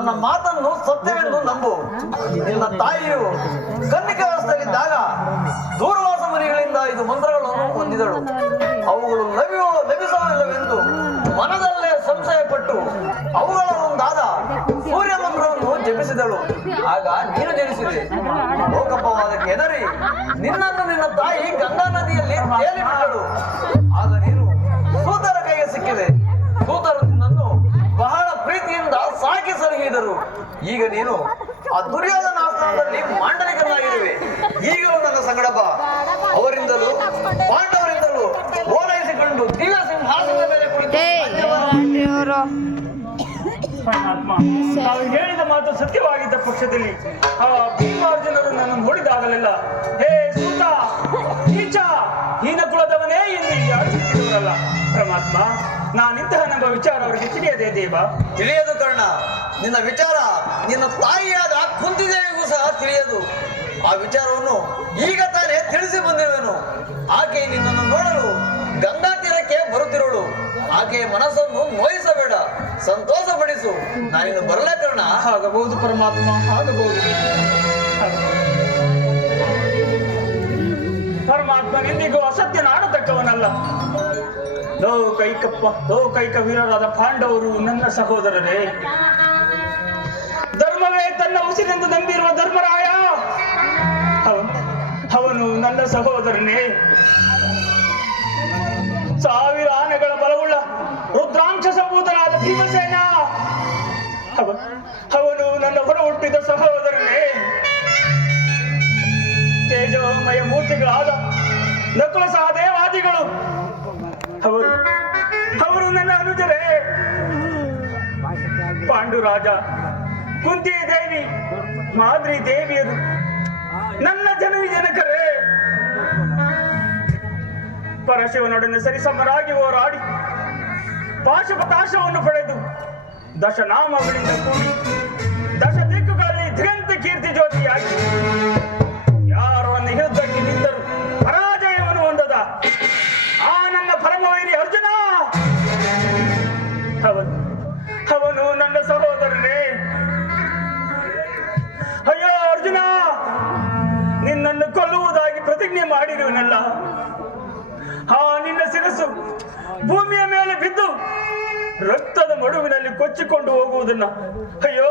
ನನ್ನ ಮಾತನ್ನು ಸತ್ಯವೆಂದು ನಂಬು. ನಿನ್ನ ತಾಯಿಯು ಕನ್ನಿಕಾವಸ್ಥೆಯಲ್ಲಿದ್ದಾಗ ದೂರ್ವಾಸ ಮುನಿಗಳಿಂದ 5 ಮಂತ್ರಗಳನ್ನು ಹೊಂದಿದಳು. ಅವುಗಳು ಲಭಿಸವಿಲ್ಲವೆಂದು ಮನದಲ್ಲೇ ಸಂಶಯಪಟ್ಟು ಅವುಗಳ ಒಂದಾದ ಸೂರ್ಯ ಮಂತ್ರವನ್ನು ಜಪಿಸಿದಳು. ಆಗ ನೀನು ಜನಿಸಿದೆ. ಲೋಕಪವಾದಕ್ಕೆ ಹೆದರಿ ನಿನ್ನನ್ನು ನಿನ್ನ ತಾಯಿ ಗಂಗಾ ನದಿಯಲ್ಲಿ ತೇಲಿಬಿಟ್ಟಳು. ಆಗ ನೀನು ಸೂತರ ಕೈಗೆ ಸಿಕ್ಕಿದೆ. ಸೂತರು ನಿನ್ನನ್ನು ಬಹಳ ಪ್ರೀತಿಯಿಂದ ಸಾಕಿ ಸಲಹಿದರು. ಈಗ ನೀನು ಆ ದುರ್ಯೋಧನ ಆಸ್ಥಾನದಲ್ಲಿ ಮಾಂಡಲಿಕನಾಗಿರುವೆ. ಈಗಲೂ ನನ್ನ ಸಂಗಡ ಬಾ. ಅವರಿಂದಲೂ ಪಾಂಡವರಿಂದಲೂ ಓಲೈಸಿಕೊಂಡು ದಿವ್ಯ ಸಿಂಹಾಸನದ ಮೇಲೆ ಕುಳಿತು ನಾವು ಹೇಳಿದ ಮಾತು ಸತ್ಯವಾಗಿದ್ದ ಪಕ್ಷದಲ್ಲಿ ಆ ಭೀಮಾರ್ಜುನರು ನನ್ನ ನೋಡಿದಾಗಲೆಲ್ಲ, ಹೇ ಸೂತ, ನೀಚ, ಹೀನ ಕುಲದವನೇ ಎಂದು ಆಡಿಸುತ್ತಿರುವರಲ್ಲ ಪರಮಾತ್ಮ. ನಾನಿಂತಹ ನಮ್ಮ ವಿಚಾರ ಅವರಿಗೆ ತಿಳಿಯದೆ ದೇವ? ತಿಳಿಯದು ಕರ್ಣ. ನಿನ್ನ ವಿಚಾರ ನಿನ್ನ ತಾಯಿಯಾದ ಕುಂತಿದೇವಿಗೂ ಸಹ ತಿಳಿಯದು. ಆ ವಿಚಾರವನ್ನು ಈಗ ತಾನೇ ತಿಳಿಸಿ ಬಂದಿರುವೆನು. ಆಕೆ ನಿನ್ನನ್ನು ನೋಡಲು ಗಂಗಾ ತೀರಕ್ಕೆ ಬರುತ್ತಿರೋಳು. ಆಕೆಯ ಮನಸ್ಸನ್ನು ನೋಯಿಸಬೇಡ, ಸಂತೋಷಪಡಿಸು. ನಾನಿನ್ನು ಬರಲೇ ಕರ್ಣ? ಆಗಬಹುದು ಪರಮಾತ್ಮ, ಆಗಬಹುದು. ಪರಮಾತ್ಮ ನಿಂದಿಗೂ ಅಸತ್ಯನಾಡತಕ್ಕವನಲ್ಲ. ಲೋಕೈಕ ವೀರರಾದ ಪಾಂಡವರು ನನ್ನ ಸಹೋದರರೇ. ಧರ್ಮವೇ ತನ್ನ ಉಸಿರೆಂದು ನಂಬಿರುವ ಧರ್ಮರಾಯ ಅವನು ನನ್ನ ಸಹೋದರನೇ. 1000 ಆನೆಗಳ ಬಲವುಳ್ಳ ರುದ್ರಾಂಶ ಸಂಭೂತನಾದ ಭೀಮಸೇನ ಅವನು ನನ್ನ ಹೊರ ಹುಟ್ಟಿದ ಸಹೋದರನೇ. ತೇಜೋಮಯ ಮೂರ್ತಿಗಳಾದ ನಕುಲ ಸಹದೇವಾದಿಗಳು ಅವರು ನನ್ನ ಅನುಜರೇ. ಪಾಂಡುರಾಜ, ಕುಂತಿ ದೇವಿ, ಮಾದ್ರಿ ದೇವಿಯರು ನನ್ನ ಜನಕರೇ. ಪರಶಿವನೊಡನೆ ಸರಿಸಮರಾಗಿ ಹೋರಾಡಿ ಪಾಶುಪತಾಶವನ್ನು ಪಡೆದು ದಶನಾಮಗಳಿಂದ ಕೂಡಿ ದಶ ದಿಕ್ಕುಗಳಲ್ಲಿ ದಿಗಂತ ಕೀರ್ತಿ ಜ್ಯೋತಿಯಾಗಿ ಯಾರನ್ನು ಯುದ್ಧಕ್ಕೆ ನಿಂತರು ಪರಾಜಯವನ್ನು ಹೊಂದದ ಆ ನನ್ನ ಪರಮವೈರಿ ಅರ್ಜುನ ಅವನು ನನ್ನ ಸಹೋದರನೇ. ಅಯ್ಯೋ ಅರ್ಜುನ, ನಿನ್ನನ್ನು ಕೊಲ್ಲುವುದಾಗಿ ಪ್ರತಿಜ್ಞೆ ಮಾಡಿರುವನಲ್ಲ, ನಿನ್ನ ಶಿರಸ್ಸು ಭೂಮಿಯ ಮೇಲೆ ಬಿದ್ದು ರಕ್ತದ ಮಡುವಿನಲ್ಲಿ ಕೊಚ್ಚಿಕೊಂಡು ಹೋಗುವುದನ್ನ ಅಯ್ಯೋ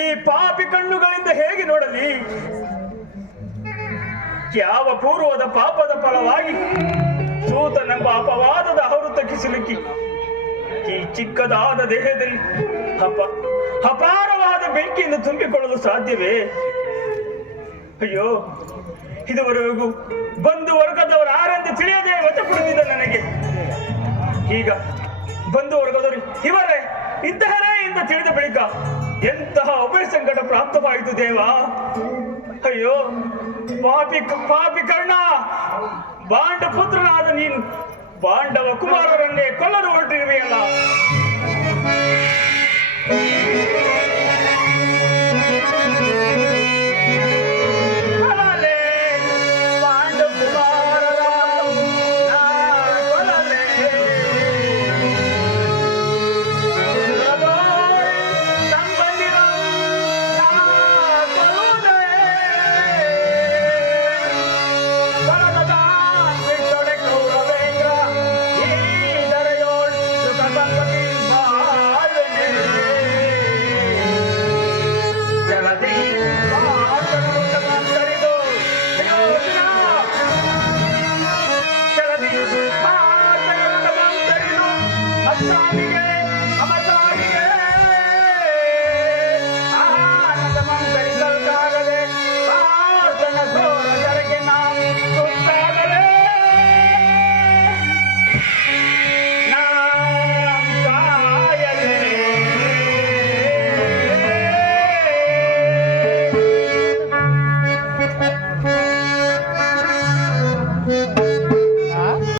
ಈ ಪಾಪಿ ಕಣ್ಣುಗಳಿಂದ ಹೇಗೆ ನೋಡಲಿ? ಯಾವ ಪೂರ್ವದ ಪಾಪದ ಫಲವಾಗಿ ಸೂತನೆಂಬ ಅಪವಾದದ ಆವೃತ್ತಕ್ಕೆ ಸಿಲುಕಿ ಈ ಚಿಕ್ಕದಾದ ದೇಹದಲ್ಲಿ ಅಪಾರವಾದ ಬೆಂಕಿಯನ್ನು ತುಂಬಿಕೊಳ್ಳಲು ಸಾಧ್ಯವೇ? ಅಯ್ಯೋ, ಇದುವರೆಗೂ ಬಂಧು ವರ್ಗದವರು ಯಾರೆಂದು ತಿಳಿಯದೆ ವಚಪಡುತ್ತಿದ್ದ ನನಗೆ ಈಗ ಬಂಧು ವರ್ಗದವರು ಇವರೇ ಇಂತಹರೇ ಎಂದು ತಿಳಿದ ಬಳಿಕ ಎಂತಹ ಉಭಯ ಸಂಕಟ ಪ್ರಾಪ್ತವಾಯಿತು ದೇವ. ಅಯ್ಯೋ ಪಾಪಿ ಕರ್ಣ, ಬಾಂಡ ಪುತ್ರನಾದ ನೀನು ಪಾಂಡವ ಕುಮಾರರನ್ನೇ ಕೊಲ್ಲಲು ಹೊರಟಿರುವೆಯಲ್ಲ. Swami